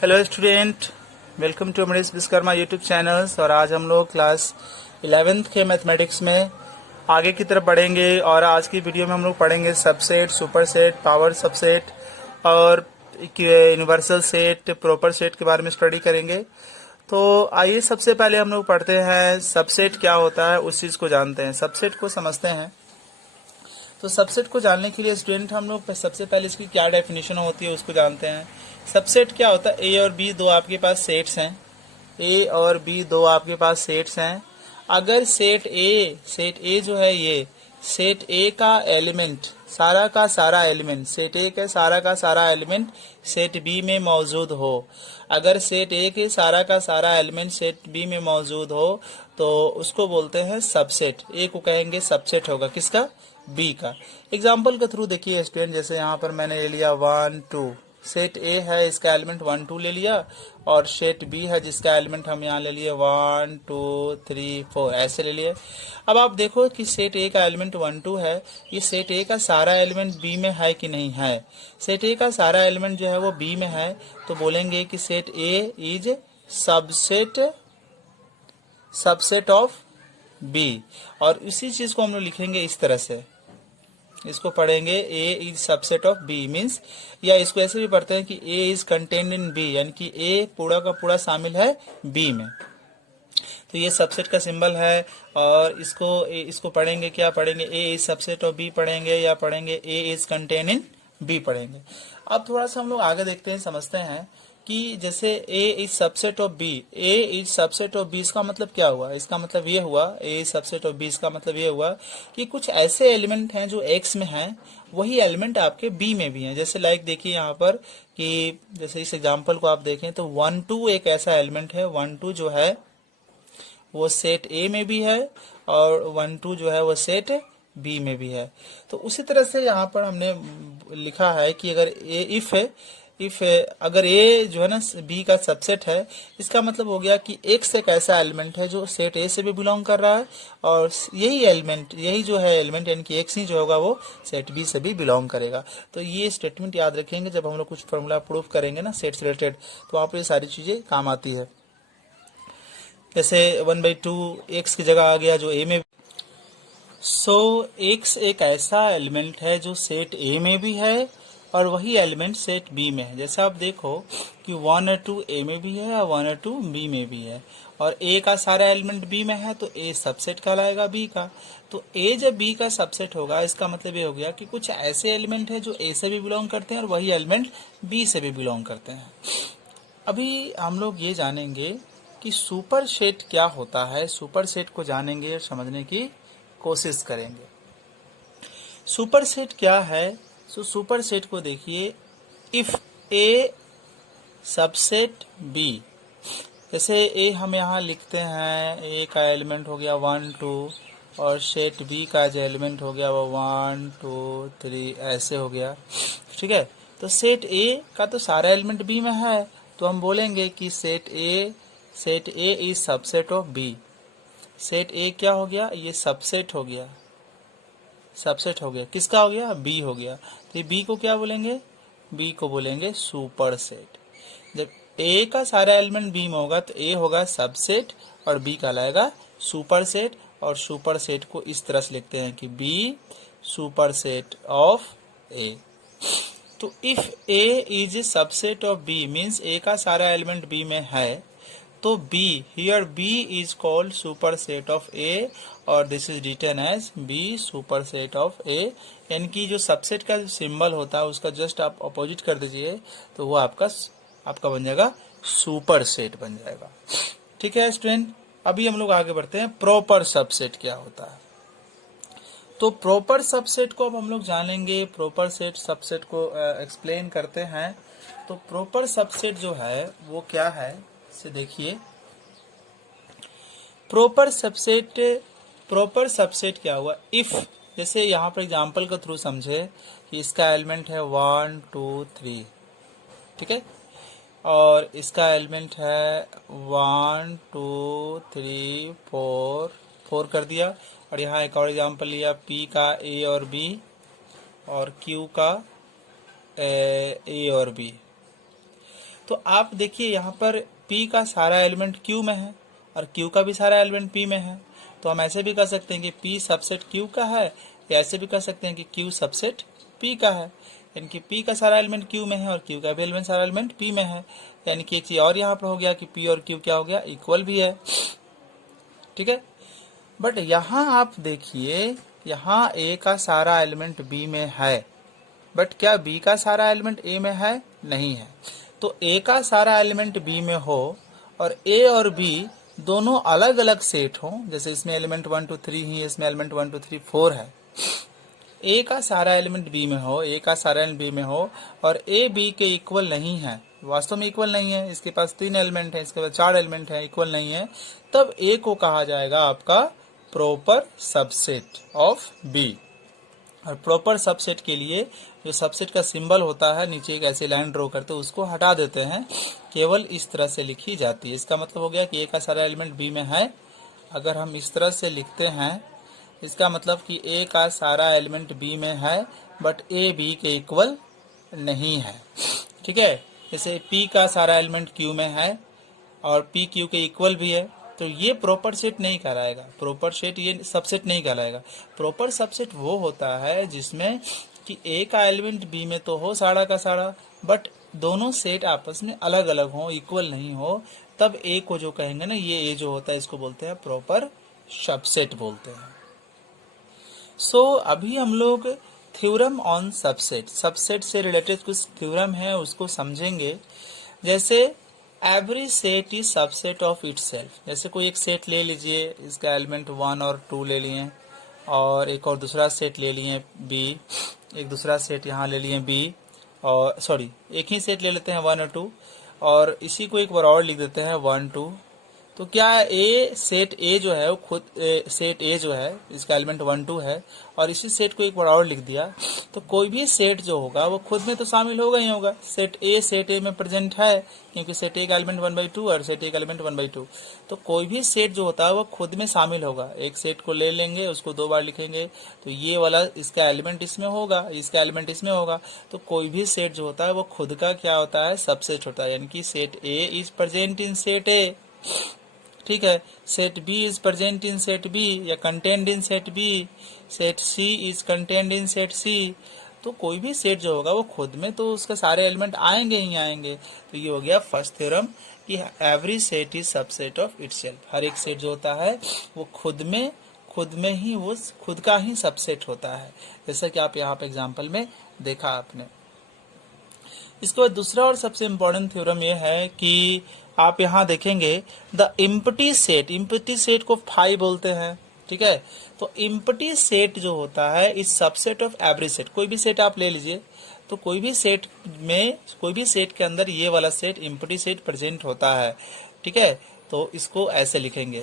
Hello student, welcome to Amrish Vishwakarma YouTube channels. और आज हम लोग क्लास 11th के मैथमेटिक्स में आगे की तरफ बढ़ेंगे। और आज की वीडियो में हम लोग पढ़ेंगे सबसेट, सुपरसेट, पावर सबसेट और यूनिवर्सल सेट, प्रॉपर सेट के बारे में स्टडी करेंगे। तो आइए सबसे पहले हम लोग पढ़ते हैं सबसेट क्या होता है, उस चीज़ को जानते हैं, सबसेट को समझते हैं। तो सबसेट को जानने के लिए स्टूडेंट हम लोग सबसे पहले इसकी क्या डेफिनेशन होती है उसको जानते हैं। सबसेट क्या होता है? ए और बी दो आपके पास सेट्स हैं। ए और बी दो आपके पास सेट्स हैं। अगर सेट ए जो है, ये सेट ए का एलिमेंट, सारा का सारा एलिमेंट, सेट ए का सारा एलिमेंट सेट बी में मौजूद हो, अगर सेट ए के सारा का सारा एलिमेंट सेट बी में मौजूद हो तो उसको बोलते हैं सबसेट। ए को कहेंगे सबसेट होगा किसका? बी का। एग्जाम्पल के थ्रू देखिए स्टूडेंट, जैसे यहाँ पर मैंने ले लिया 1 2, सेट ए है, इसका एलिमेंट 1 2 ले लिया, और सेट बी है जिसका एलिमेंट हम यहाँ ले लिए 1 2 3 4 ऐसे ले लिए। अब आप देखो कि सेट ए का एलिमेंट 1 2 है, ये सेट ए का सारा एलिमेंट बी में है कि नहीं है? सेट ए का सारा एलिमेंट जो है वो बी में है, तो बोलेंगे कि set A is subset of B. और इसी चीज को हम लोग लिखेंगे इस तरह से, इसको पढ़ेंगे A is subset of B means, या इसको ऐसे भी पढ़ते हैं कि A is contained in B, यानी कि ए पूरा का पूरा शामिल है बी में। तो ये सबसेट का सिंबल है। और इसको पढ़ेंगे, क्या पढ़ेंगे? A is subset of B पढ़ेंगे, या पढ़ेंगे A is contained in B पढ़ेंगे। अब थोड़ा सा हम लोग आगे देखते हैं, समझते हैं कि जैसे A is subset of B, A is subset of B, इसका मतलब क्या हुआ? इसका मतलब ये हुआ, A is subset of B इसका मतलब ये हुआ कि कुछ ऐसे एलिमेंट हैं जो एक्स में हैं, वही एलिमेंट आपके बी में भी हैं। जैसे लाइक देखिए यहाँ पर कि जैसे इस एग्जांपल को आप देखें तो 1 2 एक ऐसा एलिमेंट है, 1 2 जो है वो सेट ए में भी है, और 1 2 जो है वो सेट बी में भी है। तो उसी तरह से यहाँ पर हमने लिखा है कि अगर इफ अगर ए जो है ना बी का सबसेट है, इसका मतलब हो गया कि एक्स एक ऐसा एलिमेंट है जो सेट ए से भी बिलोंग कर रहा है, और यही जो है एलिमेंट यानी कि एक्स ही जो होगा वो सेट बी से भी बिलोंग करेगा। तो ये स्टेटमेंट याद रखेंगे जब हम लोग कुछ फॉर्मूला प्रूफ करेंगे ना सेट से रिलेटेड, तो वहाँ पर ये सारी चीजें काम आती है। जैसे 1/2 एक्स की जगह आ गया जो ए में। एक्स एक ऐसा एलिमेंट है जो सेट ए में भी है और वही एलिमेंट सेट बी में है। जैसे आप देखो कि 1 और 2 ए में भी है और 1 और 2 बी में भी है, और ए का सारा एलिमेंट बी में है तो ए सबसेट कहलाएगा बी का। तो ए जब बी का सबसेट होगा, इसका मतलब ये हो गया कि कुछ ऐसे एलिमेंट है जो ए से भी बिलोंग करते हैं और वही एलिमेंट बी से भी बिलोंग करते हैं। अभी हम लोग ये जानेंगे कि सुपर सेट क्या होता है। सुपर सेट को जानेंगे और समझने की कोशिश करेंगे। सुपर सेट क्या है? सुपर सेट को देखिए, इफ ए सबसेट बी, जैसे ए हम यहाँ लिखते हैं, ए का एलिमेंट हो गया 1 2, और सेट बी का जो एलिमेंट हो गया वो 1 2 3 ऐसे हो गया, ठीक है। तो सेट ए का तो सारा एलिमेंट बी में है, तो हम बोलेंगे कि set A is subset of B. Set A क्या हो गया? ये सबसेट हो गया, सबसेट हो गया किसका? हो गया बी हो गया। तो बी को क्या बोलेंगे? बी को बोलेंगे सुपर सेट। जब ए का सारा एलिमेंट बी में होगा तो ए होगा सबसेट और बी कहलाएगा सुपर सेट। और सुपर सेट को इस तरह से लिखते हैं कि B super set of A. तो if A is a subset of B means A का सारा एलिमेंट बी में है, तो B, here B is called superset of A और this is written as B superset of A। यानी कि जो सबसेट का सिंबल होता है उसका जस्ट आप अपोजिट कर दीजिए तो वो आपका बन जाएगा सुपर सेट बन जाएगा। ठीक है स्टूडेंट, अभी हम लोग आगे बढ़ते हैं। प्रॉपर सबसेट क्या होता है? तो प्रॉपर सबसेट को अब हम लोग जानेंगे। प्रॉपर सेट सबसेट को एक्सप्लेन करते हैं। तो प्रॉपर सबसेट जो है वो क्या है से देखिए। प्रॉपर सबसेट क्या हुआ? इफ, जैसे यहाँ पर एग्जांपल के थ्रू समझे कि इसका एलिमेंट है 1 2 3, ठीक है, और इसका एलिमेंट है 1 2 3 4 कर दिया, और यहाँ एक और एग्जांपल लिया P का A और B और Q का A और B। तो आप देखिए यहाँ पर P का सारा एलिमेंट Q में है और Q का भी सारा एलिमेंट P में है। तो हम ऐसे भी कह सकते हैं कि P सबसेट Q का है, या ऐसे भी कह सकते हैं कि Q सबसेट P का है। यानी कि P का सारा एलिमेंट Q में है और Q का भी एलिमेंट सारा एलिमेंट P में है। यानी कि एक चीज और यहाँ पर हो गया कि P और Q क्या हो गया, इक्वल भी है। ठीक है, बट यहाँ आप देखिए, यहाँ A का सारा एलिमेंट B में है, बट क्या B का सारा एलिमेंट A में है? नहीं है। तो A का सारा एलिमेंट B में हो और A और B दोनों अलग अलग सेट हो, जैसे इसमें एलिमेंट 1 2 3 ही, इसमें एलिमेंट 1 2 3 4 है। A का सारा एलिमेंट B में हो, A का सारा एलिमेंट B में हो और A B के इक्वल नहीं है, वास्तव में इक्वल नहीं है, इसके पास 3 एलिमेंट है, इसके पास 4 एलिमेंट है, इक्वल नहीं है, तब A को कहा जाएगा आपका प्रॉपर सबसेट ऑफ B। और प्रॉपर सबसेट के लिए जो सबसेट का सिंबल होता है, नीचे एक ऐसी लाइन ड्रॉ करते हैं, उसको हटा देते हैं, केवल इस तरह से लिखी जाती है। इसका मतलब हो गया कि A का सारा एलिमेंट B में है। अगर हम इस तरह से लिखते हैं, इसका मतलब कि A का सारा एलिमेंट B में है, बट A B के इक्वल नहीं है। ठीक है, जैसे P का सारा एलिमेंट Q में है और P Q के इक्वल भी है, तो ये प्रॉपर सेट नहीं कहलाएगा। प्रॉपर सेट ये सबसेट नहीं कहलाएगा। प्रॉपर सबसेट वो होता है जिसमें कि A का एलिमेंट B में तो हो सारा का सारा, बट दोनों सेट आपस में अलग अलग हो, इक्वल नहीं हो, तब A को जो कहेंगे ना, ये A जो होता है इसको बोलते हैं प्रॉपर सबसेट बोलते हैं। सो अभी हम लोग थ्योरम ऑन सबसेट, सबसेट से रिलेटेड कुछ थ्योरम है उसको समझेंगे। जैसे every set is subset of itself. जैसे कोई एक सेट ले लीजिए, इसका एलिमेंट 1 और 2 ले लिए, और एक और दूसरा सेट ले लिए B, एक दूसरा सेट यहाँ ले लिए B, और सॉरी एक ही सेट ले लेते हैं 1 और 2, और इसी को एक बार और लिख देते हैं 1 2। तो क्या ए सेट ए जो है वो खुद सेट ए जो है इसका एलिमेंट 1 2 है, और इसी सेट को एक बार और लिख दिया, तो कोई भी सेट जो होगा वो खुद में तो शामिल होगा ही होगा। सेट ए में प्रेजेंट है, क्योंकि सेट ए का एलिमेंट 1/2 और सेट ए का एलिमेंट 1/2, तो कोई भी सेट जो होता है वो खुद में शामिल होगा। एक सेट को ले लेंगे, उसको 2 बार लिखेंगे, तो ये वाला इसका एलिमेंट इसमें होगा, इसका एलिमेंट इसमें होगा। तो कोई भी सेट जो होता है वो खुद का क्या होता है, सबसेट होता है। यानी कि set A is present in set A. ठीक है, set B is present in set B या contained in set B, set C is contained in set C. तो कोई भी सेट जो होगा वो खुद में तो उसके सारे एलिमेंट आएंगे ही आएंगे। तो ये हो गया फर्स्ट थ्योरम कि every set is subset of itself. हर एक सेट जो होता है वो खुद में ही वो खुद का ही सबसेट होता है, जैसा कि आप यहाँ पे एग्जाम्पल में देखा आपने। इसके बाद दूसरा और सबसे इम्पोर्टेंट थ्योरम ये है कि आप यहाँ देखेंगे द इम्पटी सेट को फाई बोलते हैं। ठीक है, तो इम्पटी सेट जो होता है इस सबसेट ऑफ एवरी सेट। कोई भी सेट आप ले लीजिए, तो कोई भी सेट के अंदर ये वाला सेट इम्पटी सेट प्रेजेंट होता है। ठीक है, तो इसको ऐसे लिखेंगे,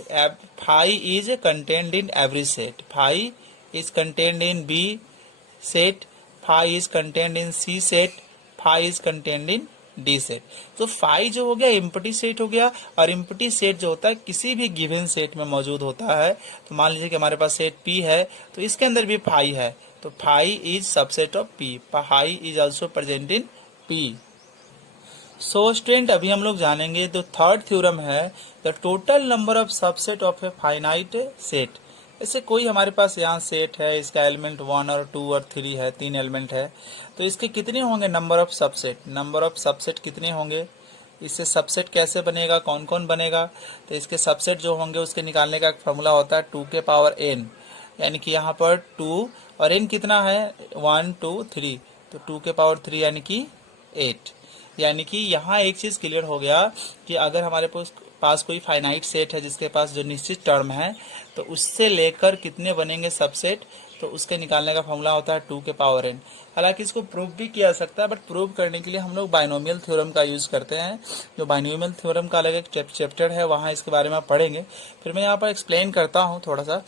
phi is contained in every set, phi is contained in B set, phi is contained in C set, phi is contained in D set. तो फाई जो हो गया इम्पटी सेट हो गया, और इम्पटी सेट जो होता है किसी भी गिवन सेट में मौजूद होता है। तो मान लीजिए कि हमारे पास सेट P है, तो इसके अंदर भी फाई है, तो phi is subset of P, phi is also present in P। So student अभी हम लोग जानेंगे तो थर्ड थ्योरम है the total number of subset of a finite set. ऐसे कोई हमारे पास यहाँ सेट है, इसका एलिमेंट 1 और 2 और 3 है, 3 एलिमेंट है, तो इसके कितने होंगे number of subset, number of subset कितने होंगे, इससे सबसेट कैसे बनेगा, कौन कौन बनेगा। तो इसके सबसेट जो होंगे उसके निकालने का एक फॉर्मूला होता है 2 के पावर n, यानी कि यहाँ पर 2 और n कितना है 1 2 3, तो 2 के पावर 3 यानी कि 8। यानी कि यहाँ एक चीज क्लियर हो गया कि अगर हमारे पास कोई फाइनाइट सेट है जिसके पास जो निश्चित टर्म है, तो उससे लेकर कितने बनेंगे सबसेट, तो उसके निकालने का फॉर्मूला होता है 2 के पावर n। हालांकि इसको प्रूव भी किया जा सकता है, बट प्रूव करने के लिए हम लोग बाइनोमियल थ्योरम का यूज करते हैं। जो बाइनोमियल थ्योरम का अलग एक चैप्टर है, वहाँ इसके बारे में पढ़ेंगे। फिर मैं यहाँ पर एक्सप्लेन करता हूँ थोड़ा सा।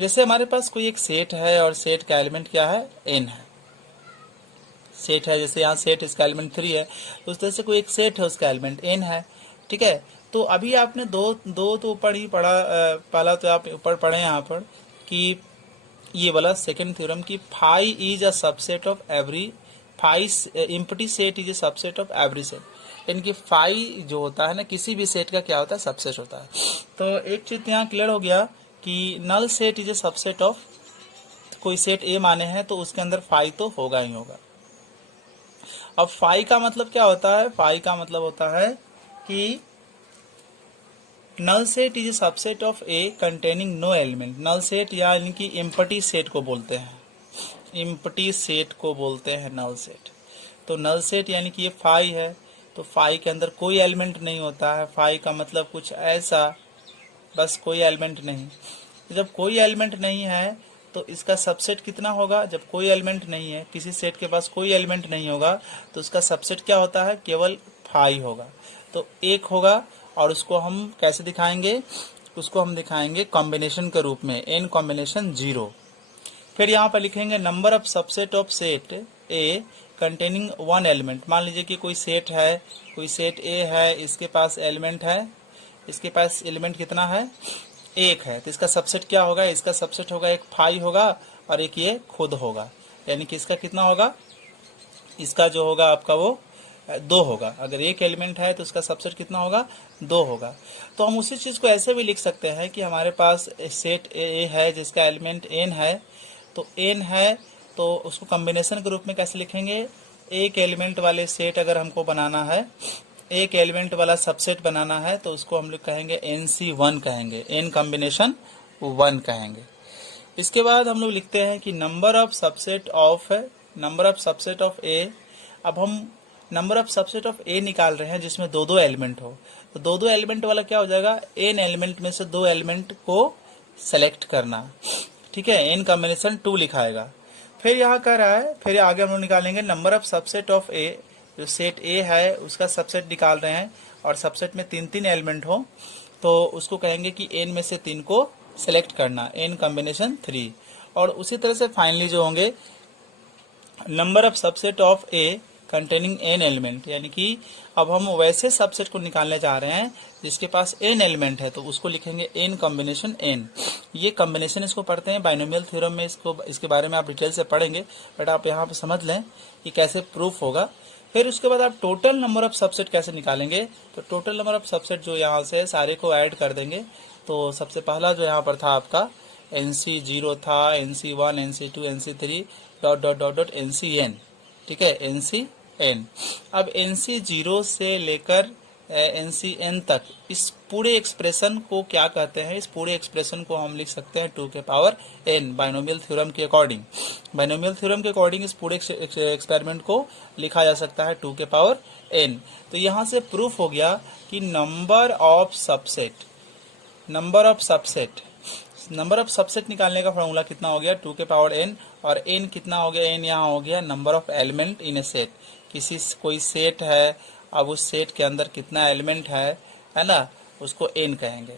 जैसे हमारे पास कोई एक सेट है और सेट का एलिमेंट क्या है, n है, सेट है, जैसे यहाँ सेट इसका एलिमेंट 3 है, तो उस तरह से कोई एक सेट है उसका एलिमेंट n है। ठीक है, तो अभी आपने दो तो ऊपर ही पढ़ा, पहला तो आप ऊपर पढ़े यहाँ पर कि ये वाला सेकंड थ्योरम की phi is a subset of every, phi empty set is a subset of every set. इनकी फाई जो होता है ना किसी भी सेट का क्या होता है, सबसेट होता है। तो एक चीज यहाँ क्लियर हो गया कि null set is a subset of, कोई सेट ए माने हैं तो उसके अंदर फाई तो होगा ही होगा। अब फाई का मतलब क्या होता है, फाई का मतलब होता है कि null set is a subset of A containing no element. Null set यानी कि एम्प्टी सेट को बोलते हैं, एम्प्टी सेट को बोलते हैं नल सेट। तो नल सेट यानी कि ये फाई है, तो फाई के अंदर कोई एलिमेंट नहीं होता है। फाई का मतलब कुछ ऐसा, बस कोई एलिमेंट नहीं। जब कोई एलिमेंट नहीं है तो इसका सबसेट कितना होगा, जब कोई एलिमेंट नहीं है, किसी सेट के पास कोई एलिमेंट नहीं होगा तो उसका सबसेट क्या होता है, केवल फाई होगा। तो एक होगा और उसको हम कैसे दिखाएंगे, उसको हम दिखाएंगे कॉम्बिनेशन के रूप में, एन कॉम्बिनेशन 0। फिर यहाँ पर लिखेंगे number of subset of set A containing one element. मान लीजिए कि कोई सेट है, कोई सेट ए है, इसके पास एलिमेंट है, इसके पास एलिमेंट कितना है, एक है, तो इसका सबसेट क्या होगा, इसका सबसेट होगा एक फाई होगा और एक ये खुद होगा, यानी कि इसका कितना होगा, इसका जो होगा आपका वो 2 होगा। अगर एक एलिमेंट है तो उसका सबसेट कितना होगा, 2 होगा। तो हम उसी चीज को ऐसे भी लिख सकते हैं कि हमारे पास सेट ए है जिसका एलिमेंट n है, तो n है तो उसको कॉम्बिनेशन के रूप में कैसे लिखेंगे, एक एलिमेंट वाले सेट अगर हमको बनाना है, एक एलिमेंट वाला सबसेट बनाना है तो उसको हम लोग कहेंगे NC1 कहेंगे, n कॉम्बिनेशन 1 कहेंगे। इसके बाद हम लोग लिखते हैं कि नंबर ऑफ सबसेट ऑफ ए। अब हम नंबर ऑफ सबसेट ऑफ ए निकाल रहे हैं जिसमें 2-2 एलिमेंट हो, तो 2-2 एलिमेंट वाला क्या हो जाएगा, n एलिमेंट में से 2 एलिमेंट को सेलेक्ट करना, ठीक है, n कॉम्बिनेशन 2 लिखाएगा। फिर यहाँ कह रहा है, फिर आगे हम लोग निकालेंगे नंबर ऑफ सबसेट ऑफ ए, जो सेट ए है उसका सबसेट निकाल रहे हैं और सबसेट में 3-3 एलिमेंट हो तो उसको कहेंगे कि n में से 3 को सेलेक्ट करना, n कॉम्बिनेशन 3। और उसी तरह से फाइनली जो होंगे number of subset of A containing n element, यानी कि अब हम वैसे सबसेट को निकालने जा रहे हैं जिसके पास n एलिमेंट है तो उसको लिखेंगे n कॉम्बिनेशन n। ये कॉम्बिनेशन इसको पढ़ते हैं बाइनोमियल थ्योरम में, इसके बारे में आप डिटेल से पढ़ेंगे, बट आप यहाँ पे समझ लें कि कैसे प्रूफ होगा। फिर उसके बाद आप टोटल नंबर ऑफ सबसेट कैसे निकालेंगे, तो टोटल नंबर ऑफ सबसेट जो यहाँ से सारे को ऐड कर देंगे। तो सबसे पहला जो यहाँ पर था आपका NC0 था, NC1, NC2, NC3 dot dot dot dot NCN, ठीक है, NCN। अब NC0 से लेकर NCN तक इस पूरे एक्सप्रेशन को क्या कहते हैं, इस पूरे एक्सप्रेशन को हम लिख सकते हैं 2 के पावर n बाइनोमियल थ्योरम के अकॉर्डिंग। बाइनोमियल थ्योरम के अकॉर्डिंग इस पूरे एक्सपेरिमेंट को लिखा जा सकता है 2 के पावर n। तो यहाँ से प्रूफ हो गया कि नंबर ऑफ सबसेट निकालने का फॉर्मूला कितना हो गया, 2 के पावर n, और n कितना हो गया, n यहाँ हो गया number of element in A set. कोई सेट है, अब उस सेट के अंदर कितना एलिमेंट है ना, उसको n कहेंगे।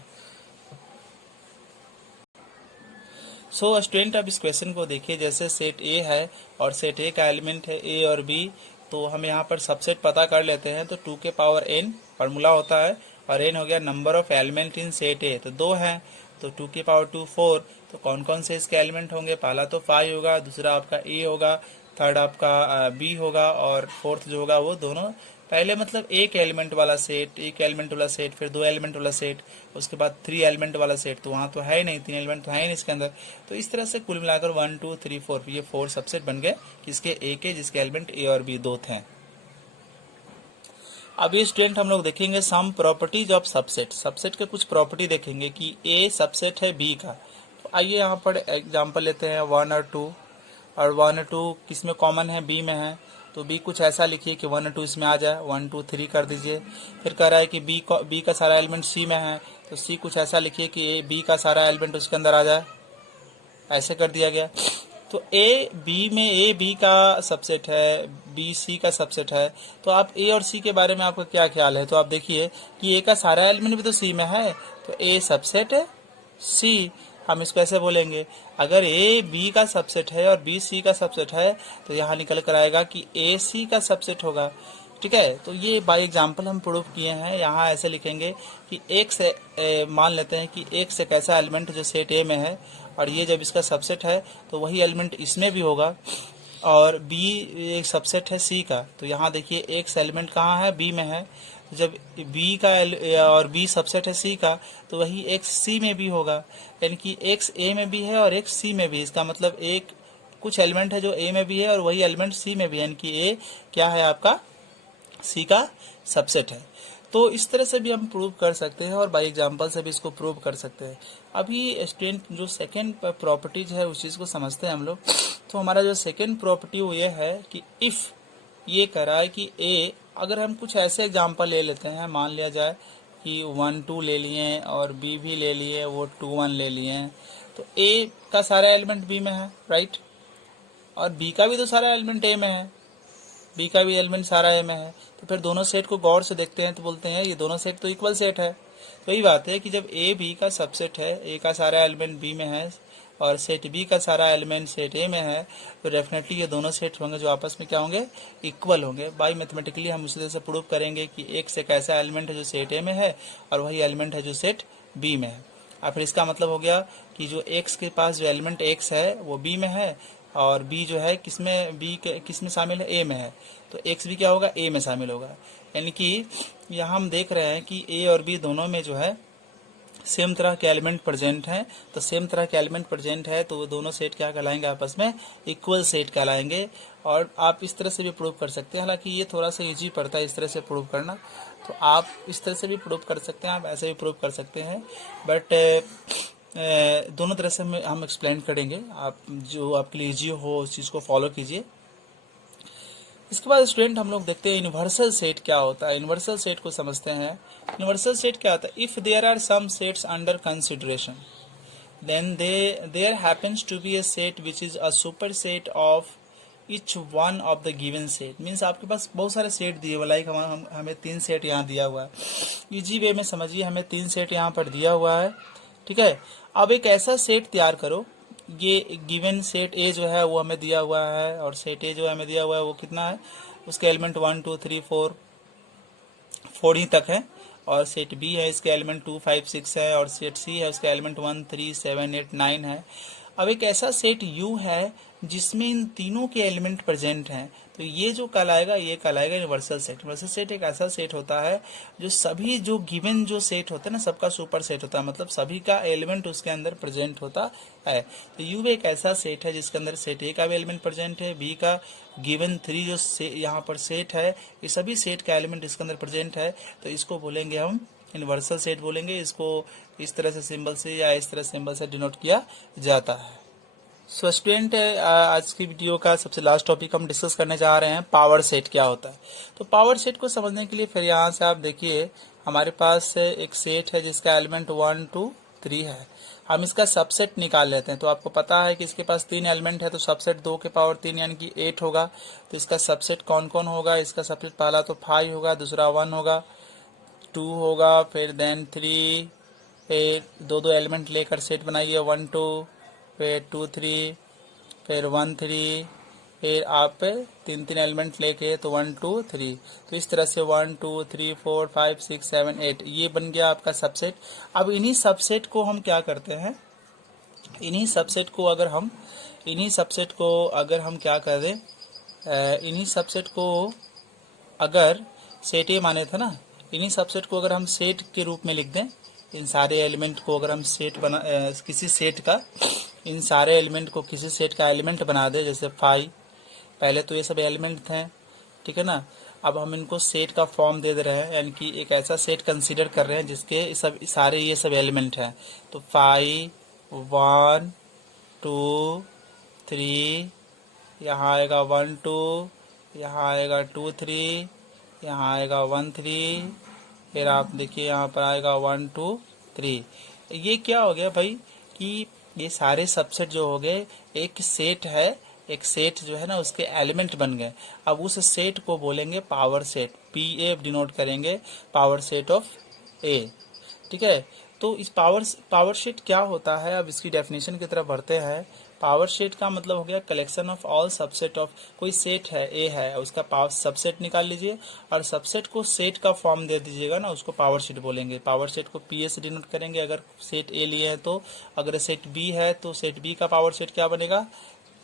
सो स्टूडेंट अब इस क्वेश्चन को देखिए, जैसे सेट ए है और सेट ए का एलिमेंट है a और b, तो हम यहाँ पर सबसेट पता कर लेते हैं। तो 2 के पावर n फार्मूला होता है और n हो गया number of element in set ए, तो 2 हैं, तो 2 के पावर 2 4। तो कौन कौन से इसके एलिमेंट होंगे, पहला तो 5 होगा, दूसरा आपका a होगा, थर्ड आपका b होगा और फोर्थ जो होगा वो दोनों पहले मतलब एक एलिमेंट वाला सेट, फिर 2 एलिमेंट वाला सेट, उसके बाद 3 एलिमेंट वाला सेट, तो वहाँ तो है ही नहीं, 3 एलिमेंट तो है ही नहीं इसके अंदर। तो इस तरह से कुल मिलाकर 1 2 3 4 ये 4 सबसेट बन गए किसके, ए के, जिसके एलिमेंट ए और बी 2 थे। अब ये स्टूडेंट हम लोग देखेंगे सम प्रॉपर्टीज ऑफ सबसेट के कुछ प्रॉपर्टी देखेंगे कि ए सबसेट है बी का। तो आइए यहाँ पर एग्जाम्पल लेते हैं 1 और 2, और 1 और 2 किस में कॉमन है, बी में है, तो बी कुछ ऐसा लिखिए कि 1 और 2 इसमें आ जाए, 1 2 3 कर दीजिए। फिर कह रहा है कि बी का सारा एलिमेंट सी में है, तो सी कुछ ऐसा लिखिए कि बी का सारा एलिमेंट उसके अंदर आ जाए, ऐसे कर दिया गया। तो ए बी का सबसेट है, बी सी का सबसेट है, तो आप ए और सी के बारे में आपका क्या ख्याल है। तो आप देखिए कि ए का सारा एलिमेंट भी तो सी में है, तो ए सबसेट है सी। हम इसको ऐसे बोलेंगे, अगर ए बी का सबसेट है और बी सी का सबसेट है तो यहाँ निकल कर आएगा कि ए सी का सबसेट होगा, ठीक है। तो ये बाय एग्जांपल हम प्रूव किए हैं। यहाँ ऐसे लिखेंगे कि एक से मान लेते हैं कि एक से कैसा एलिमेंट जो सेट ए में है और ये जब इसका सबसेट है तो वही एलिमेंट इसमें भी होगा, और बी एक सबसेट है सी का, तो यहाँ देखिए एक्स एलिमेंट कहाँ है, बी में है। जब बी का और बी सबसेट है सी का, तो वही एक्स सी में भी होगा, यानी कि एक्स ए में भी है और एक्स सी में भी। इसका मतलब एक कुछ एलिमेंट है जो ए में भी है और वही एलिमेंट सी में भी है, यानी कि ए क्या है आपका, सी का सबसेट है। तो इस तरह से भी हम प्रूव कर सकते हैं और बाई एग्जांपल से भी इसको प्रूव कर सकते हैं। अभी स्टूडेंट जो सेकेंड प्रॉपर्टीज है उस चीज़ को समझते हैं हम लोग। तो हमारा जो सेकेंड प्रॉपर्टी वो ये है कि इफ़ ये कह रहा है कि ए, अगर हम कुछ ऐसे एग्जांपल ले लेते हैं, मान लिया जाए कि 1 2 ले लिए और बी भी ले लिए, वो 2 1 ले लिए, तो ए का सारा एलिमेंट बी में है, राइट, और बी का भी तो सारा एलिमेंट ए में है, बी का भी एलिमेंट सारा ए में है। तो फिर दोनों सेट को गौर से देखते हैं तो बोलते हैं ये दोनों सेट तो इक्वल सेट है। तो यही बात है कि जब ए बी का सबसेट है, ए का सारा एलिमेंट बी में है और सेट बी का सारा एलिमेंट सेट ए में है, तो डेफिनेटली ये दोनों सेट होंगे जो आपस में क्या होंगे, इक्वल होंगे। बाई मैथमेटिकली हम उसी तरह से प्रूव करेंगे कि एक्स एक ऐसा एलिमेंट है जो सेट ए में है और वही एलिमेंट है जो सेट बी में है। और फिर इसका मतलब हो गया कि जो एक्स के पास जो एलिमेंट एक्स है वो बी में है और बी जो है किसमें, बी किसमें शामिल है, ए में है, तो एक्स भी क्या होगा, ए में शामिल होगा। यानी कि यहाँ हम देख रहे हैं कि ए और बी दोनों में जो है सेम तरह के एलिमेंट प्रेजेंट हैं। तो सेम तरह के एलिमेंट प्रेजेंट है तो वो दोनों सेट क्या कहलाएंगे, आपस में इक्वल सेट कहलाएंगे। और आप इस तरह से भी प्रूव कर सकते हैं, हालांकि ये थोड़ा सा इजी पड़ता है इस तरह से प्रूव करना, तो आप इस तरह से भी प्रूव कर सकते हैं, आप ऐसे भी प्रूव कर सकते हैं, बट दोनों तरह से हम एक्सप्लेन करेंगे। आप जो आपके लिए इजी हो उस चीज़ को फॉलो कीजिए। इसके बाद स्टूडेंट हम लोग देखते हैं यूनिवर्सल सेट क्या होता है। यूनिवर्सल सेट को समझते हैं। यूनिवर्सल सेट क्या होता है, if there are some sets under consideration then there happens to be a set which is a super set of each one of the given set. Means आपके पास बहुत सारे सेट दिए हुए, लाइक हमें 3 सेट यहाँ दिया हुआ है। इजी वे में समझिए, हमें 3 सेट यहाँ पर दिया हुआ है, ठीक है। अब एक ऐसा सेट तैयार करो, ये गिवन सेट ए जो है वो हमें दिया हुआ है और सेट ए जो हमें दिया हुआ है वो कितना है, उसके एलिमेंट 1 2 3 4 ही तक है। और सेट बी है, इसके एलिमेंट 2 5 6 है और सेट सी है, उसके एलिमेंट 1 3 7 8 9 है। अब एक ऐसा सेट यू है जिसमें इन तीनों के एलिमेंट प्रेजेंट हैं, तो ये जो कहलाएगा ये कहलाएगा यूनिवर्सल सेट। यूनिवर्सल सेट एक ऐसा सेट होता है जो सभी जो गिवन जो सेट होता है ना, सबका सुपर सेट होता है, मतलब सभी का एलिमेंट उसके अंदर प्रेजेंट होता है। तो यू एक ऐसा सेट है जिसके अंदर सेट ए का भी एलिमेंट प्रेजेंट है, बी का गिवन 3 जो यहाँ पर सेट है, ये सभी सेट का एलिमेंट इसके अंदर प्रेजेंट है, तो इसको बोलेंगे हम यूनिवर्सल सेट बोलेंगे। इसको इस तरह से सिंबल से या इस तरह सिंबल से डिनोट किया जाता है। सो स्टूडेंट, आज की वीडियो का सबसे लास्ट टॉपिक हम डिस्कस करने जा रहे हैं, पावर सेट क्या होता है। तो पावर सेट को समझने के लिए फिर यहाँ से आप देखिए, हमारे पास एक सेट है जिसका एलिमेंट 1 2 3 है। हम इसका सबसेट निकाल लेते हैं। तो आपको पता है कि इसके पास 3 एलिमेंट है, तो सबसेट 2 के पावर 3 यानी कि 8 होगा। तो इसका सबसेट कौन कौन होगा, इसका सबसेट पहला तो 5 होगा, दूसरा 1 होगा, 2 होगा, फिर देन 3, दो दो एलिमेंट लेकर सेट बनाइए, 1 2, फिर 2 3, फिर 1 3, फिर आप 3 3 एलिमेंट लेके तो 1 2 3। तो इस तरह से 1 2 3 4 5 6 7 8 ये बन गया आपका सबसेट। अब इन्हीं सबसेट को हम क्या करते हैं, इन्हीं सबसेट को अगर हम क्या कर दें, इन्हीं सबसेट को अगर सेट ए माने थे ना, इन्हीं सबसेट को अगर हम सेट के रूप में लिख दें, इन सारे एलिमेंट को अगर हम सेट बना किसी सेट का, इन सारे एलिमेंट को किसी सेट का एलिमेंट बना दे, जैसे 5, पहले तो ये सब एलिमेंट थे, ठीक है ना। अब हम इनको सेट का फॉर्म दे रहे हैं, यानी कि एक ऐसा सेट कंसीडर कर रहे हैं जिसके सब सारे ये सब एलिमेंट हैं। तो 5 1 2 3, यहाँ आएगा 1 2, यहाँ आएगा 2 3, यहाँ आएगा 1 3, फिर आप देखिए यहाँ पर आएगा 1 2 3। ये क्या हो गया भाई कि ये सारे सबसेट जो हो गए एक सेट है, एक सेट जो है ना उसके एलिमेंट बन गए। अब उस सेट को बोलेंगे power set, P A denote करेंगे पावर सेट ऑफ ए, ठीक है। तो इस पावर सेट क्या होता है, अब इसकी डेफिनेशन की तरफ बढ़ते हैं। पावर सेट का मतलब हो गया collection of all subset of, कोई सेट है ए है, उसका पावर सबसेट निकाल लीजिए और सबसेट को सेट का फॉर्म दे दीजिएगा ना, उसको पावर सेट बोलेंगे। पावर सेट को पी ए से डिनोट करेंगे अगर सेट ए लिए है तो, अगर सेट बी है तो सेट बी का पावर सेट क्या बनेगा,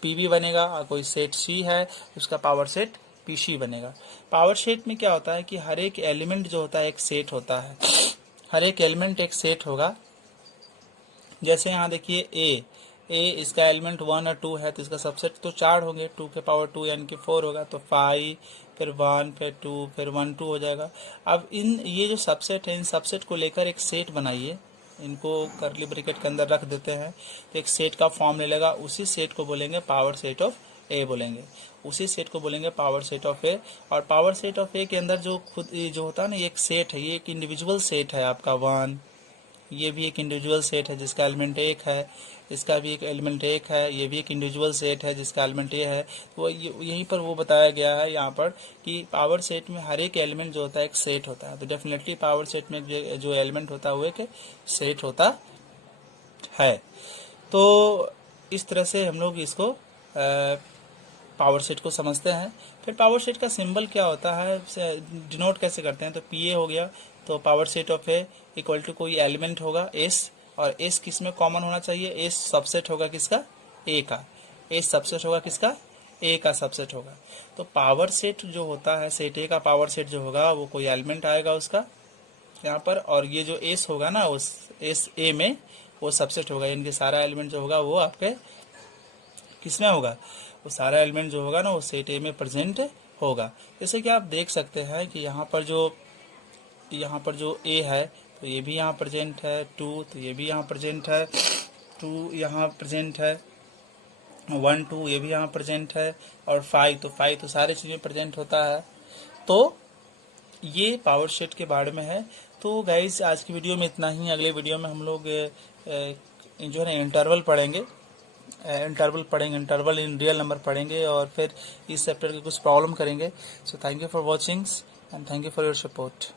पी बनेगा, और कोई सेट सी है उसका पावर सेट पीसी बनेगा। पावर सेट में क्या होता है कि हर एक एलिमेंट जो होता है एक सेट होता है, हर एक एलिमेंट एक सेट होगा। जैसे यहाँ देखिए ए इसका एलिमेंट 1 और 2 है, तो इसका सबसेट तो 4 होंगे, 2 के पावर 2 यानी कि 4 होगा, तो 5 फिर 1 फिर 2 फिर 1 2 हो जाएगा। अब ये जो सबसेट है, इन सबसेट को लेकर एक सेट बनाइए, इनको कर्ली ब्रैकेट के अंदर रख देते हैं, तो एक सेट का फॉर्म ले लेगा। उसी सेट को बोलेंगे पावर सेट ऑफ ए बोलेंगे, उसी सेट को बोलेंगे पावर सेट ऑफ ए। और पावर सेट ऑफ ए के अंदर जो खुद जो होता है ना, ये एक सेट है, ये एक इंडिविजुअल सेट है आपका 1, ये भी एक इंडिविजुअल सेट है जिसका एलिमेंट 1 है, इसका भी एक एलिमेंट 1 है, ये भी एक इंडिविजुअल सेट है जिसका एलिमेंट ए है। तो यहीं पर वो बताया गया है यहाँ पर कि पावर सेट में हर एक एलिमेंट जो होता है एक सेट होता है, तो डेफिनेटली पावर सेट में जो एलिमेंट होता है वो एक सेट होता है। तो इस तरह से हम लोग इसको पावर सेट को समझते हैं। फिर पावर सेट का सिंबल क्या होता है, डिनोट कैसे करते हैं, तो पी ए हो गया, तो power set of A equal to कोई एलिमेंट होगा एस, और एस किस में कॉमन होना चाहिए, एस सबसेट होगा किसका, ए का, एस सबसेट होगा किसका, ए का सबसेट होगा। तो पावर सेट जो होता है, सेट ए का पावर सेट जो होगा वो कोई एलिमेंट आएगा उसका यहाँ पर, और ये जो एस होगा ना, उस एस ए में वो सबसेट होगा, यानी कि सारा एलिमेंट जो होगा वो आपके किसमें होगा, वो सारा एलिमेंट जो होगा ना वो सेट ए में प्रेजेंट होगा। जैसे कि आप देख सकते हैं कि यहाँ पर जो ए है तो ये भी यहाँ प्रेजेंट है, 2 तो ये भी यहाँ प्रेजेंट है, 2 यहाँ प्रेजेंट है, 1 2 ये भी यहाँ प्रेजेंट है, और 5 तो सारे चीज़ें प्रेजेंट होता है। तो ये पावर सेट के बारे में है। तो गाइज आज की वीडियो में इतना ही। अगले वीडियो में हम लोग जो है ना इंटरवल पढ़ेंगे, इंटरवल इन रियल नंबर पढ़ेंगे, और फिर इस चैप्टर के कुछ प्रॉब्लम करेंगे। So thank you for watching and thank you for your support.